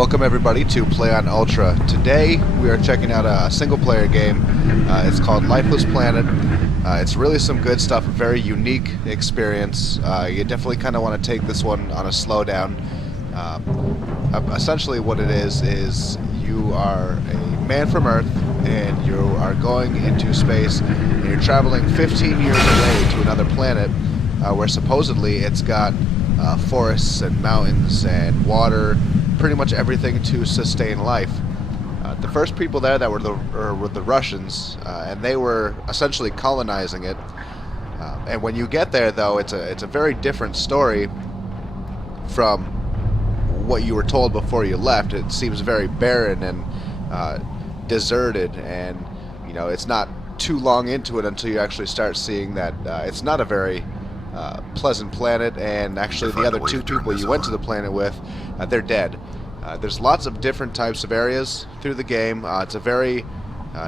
Welcome everybody to Play on Ultra. Today we are checking out a single-player game. It's called Lifeless Planet. It's really some good stuff, a very unique experience. You definitely kind of want to take this one on a slowdown. Essentially what it is you are a man from Earth and you are going into space and you're traveling 15 years away to another planet where supposedly it's got forests and mountains and water, pretty much everything to sustain life. The first people there that were the Russians, and they were essentially colonizing it. And when you get there, though, it's a very different story from what you were told before you left. It seems very barren and deserted, and it's not too long into it until you actually start seeing that it's not a very pleasant planet, and actually the other two people you went to the planet with, they're dead. There's lots of different types of areas through the game. It's a very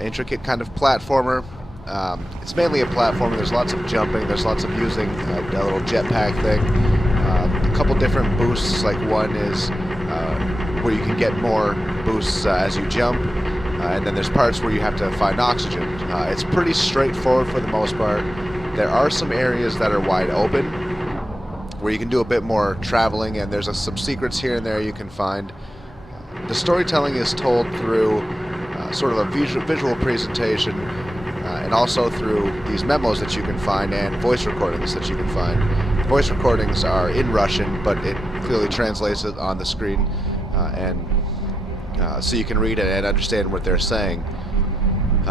intricate kind of platformer. It's mainly a platformer. There's lots of jumping. There's lots of using a little jetpack thing. A couple different boosts, like one is where you can get more boosts as you jump. And then there's parts where you have to find oxygen. It's pretty straightforward for the most part. There are some areas that are wide open where you can do a bit more traveling, and there's some secrets here and there you can find. The storytelling is told through sort of a visual presentation, and also through these memos that you can find and voice recordings that you can find. The voice recordings are in Russian, but it clearly translates it on the screen, so you can read it and understand what they're saying.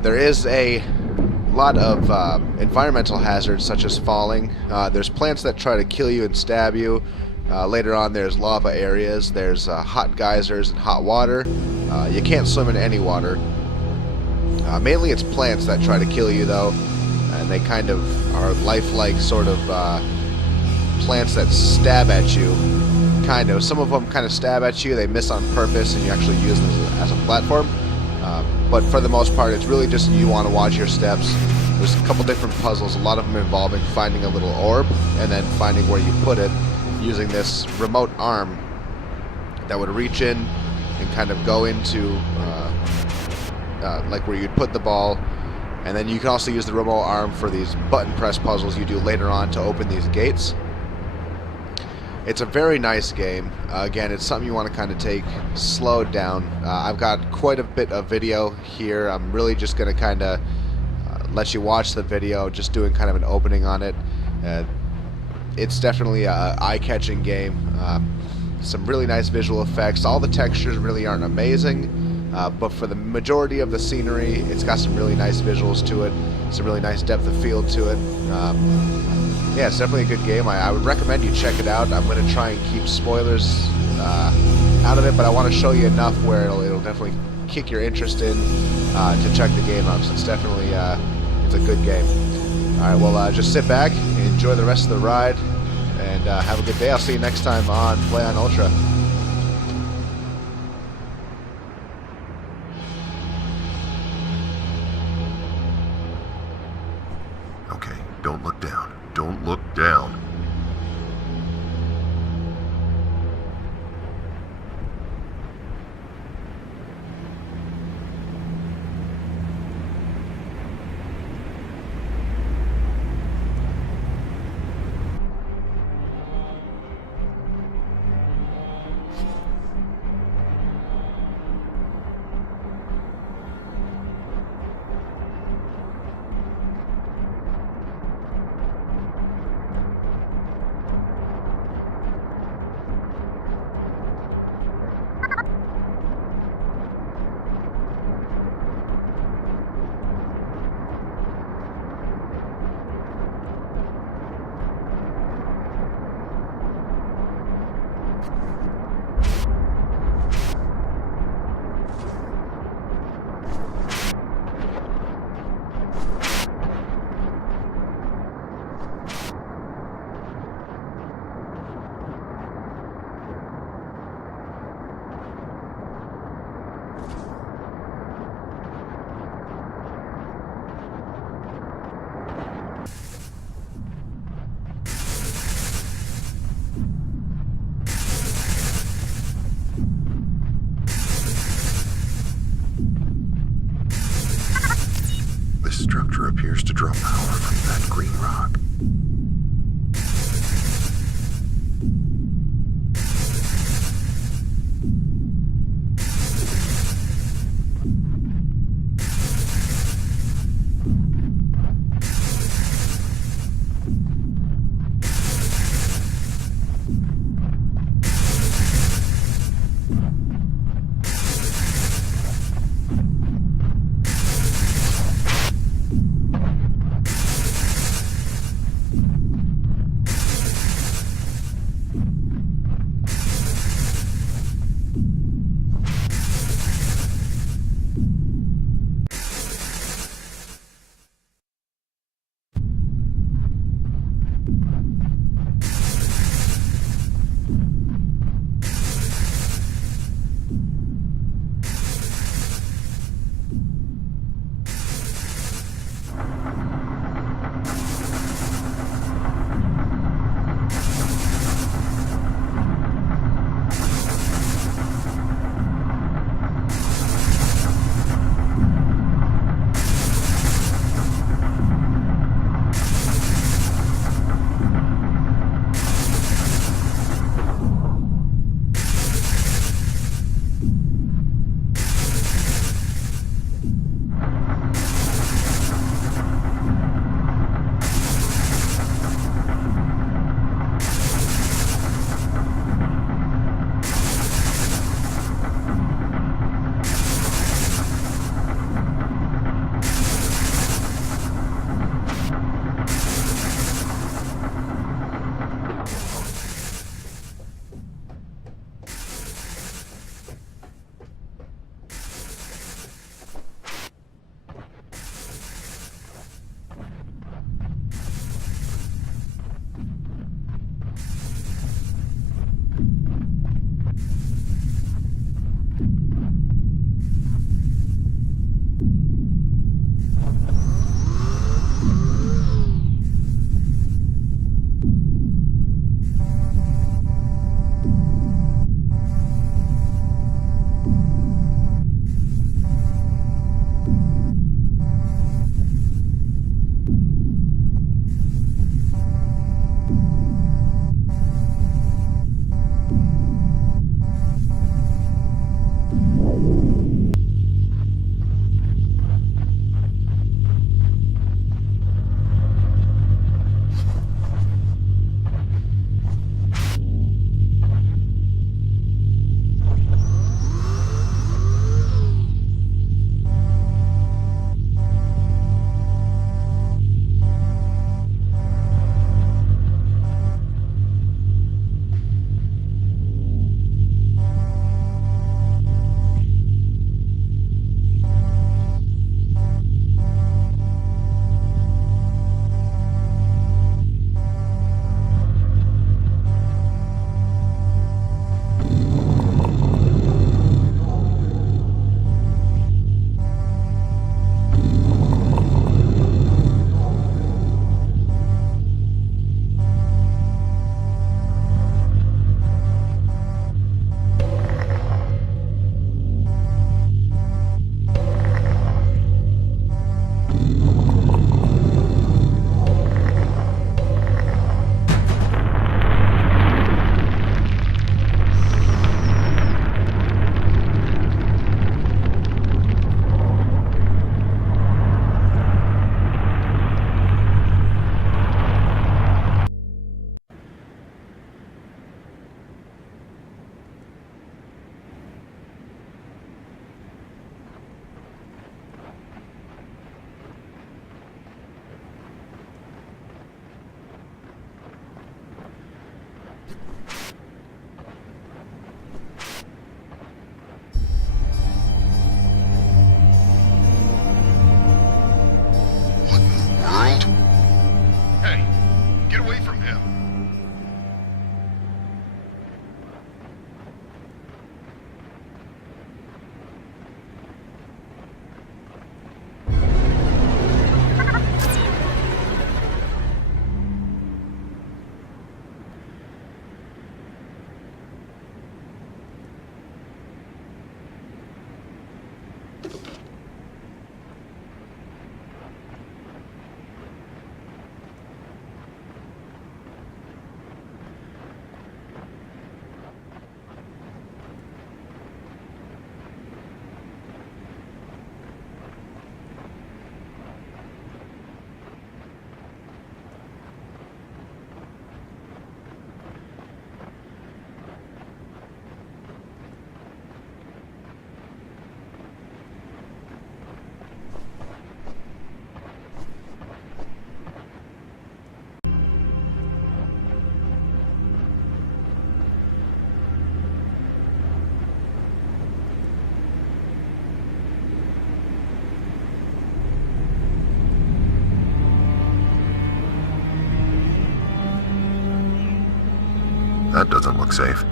There is a lot of environmental hazards, such as falling. There's plants that try to kill you and stab you. Later on there's lava areas, there's hot geysers and hot water. You can't swim in any water. Mainly it's plants that try to kill you though, and they kind of are lifelike sort of plants that stab at you. Kind of. Some of them kind of stab at you, they miss on purpose, and you actually use them as a platform. But for the most part, it's really just you want to watch your steps. There's a couple different puzzles, a lot of them involving finding a little orb and then finding where you put it using this remote arm that would reach in and kind of go into like where you'd put the ball. And then you can also use the remote arm for these button press puzzles you do later on to open these gates. It's a very nice game. Again, it's something you want to kind of take slowed down. I've got quite a bit of video here. I'm really just going to kind of let you watch the video, just doing kind of an opening on it. It's definitely an eye-catching game. Some really nice visual effects. All the textures really aren't amazing, but for the majority of the scenery, it's got some really nice visuals to it, some really nice depth of field to it. Yeah, it's definitely a good game. I would recommend you check it out. I'm going to try and keep spoilers out of it, but I want to show you enough where it'll definitely kick your interest in to check the game out. So it's definitely it's a good game. All right, well, just sit back, enjoy the rest of the ride, and have a good day. I'll see you next time on Play on Ultra. Okay, don't look down. Don't look down. structure appears to draw power from that green rock. That doesn't look safe.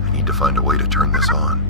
I need to find a way to turn this on.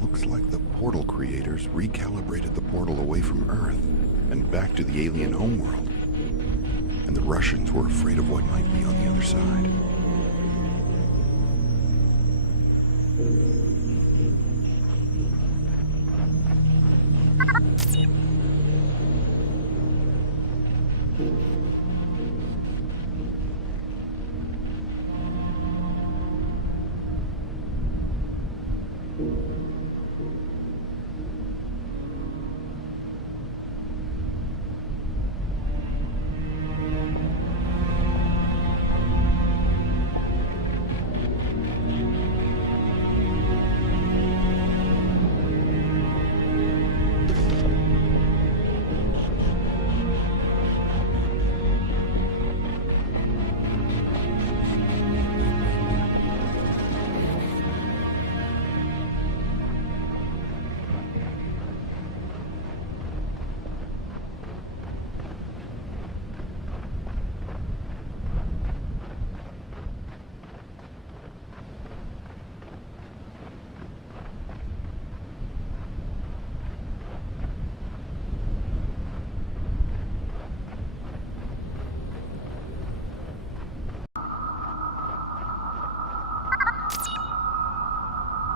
Looks like the portal creators recalibrated the portal away from Earth and back to the alien homeworld. And the Russians were afraid of what might be on the other side.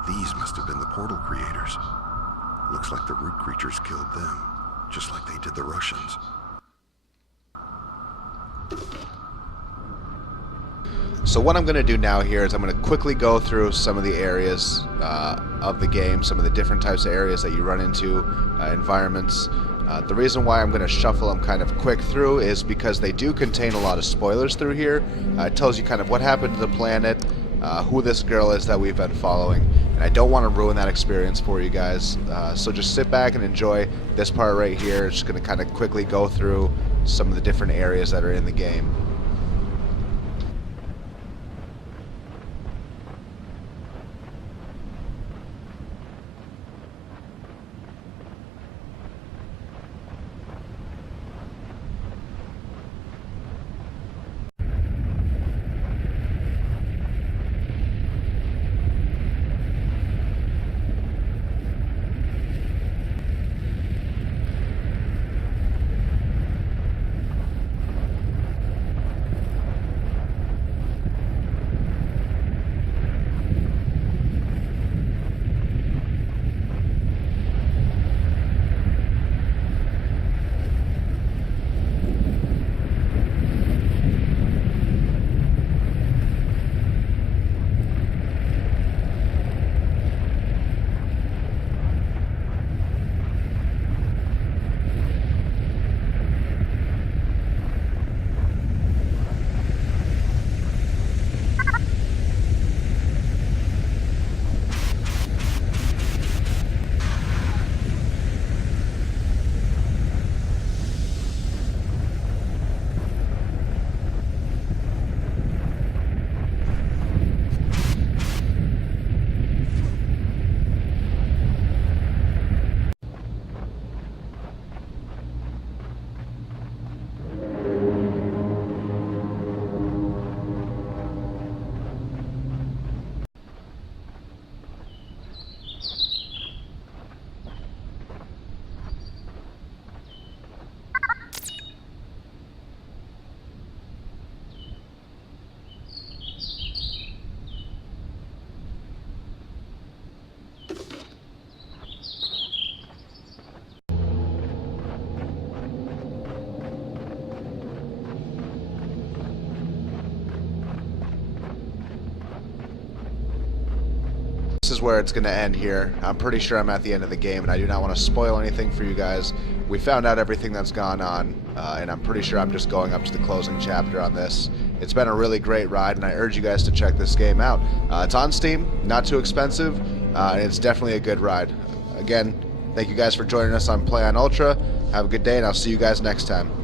These must have been the portal creators. Looks like the root creatures killed them, just like they did the Russians. So what I'm going to do now here is I'm going to quickly go through some of the areas of the game, some of the different types of areas that you run into, environments. The reason why I'm going to shuffle them kind of quick through is because they do contain a lot of spoilers through here. It tells you kind of what happened to the planet, who this girl is that we've been following, and I don't want to ruin that experience for you guys. So just sit back and enjoy this part right here. Just going to kind of quickly go through some of the different areas that are in the game. This is where it's going to end here. I'm pretty sure I'm at the end of the game, and I do not want to spoil anything for you guys. We found out everything that's gone on, and I'm pretty sure I'm just going up to the closing chapter on this. It's been a really great ride, and I urge you guys to check this game out. It's on Steam, not too expensive, and it's definitely a good ride. Again, thank you guys for joining us on Play on Ultra. Have a good day, and I'll see you guys next time.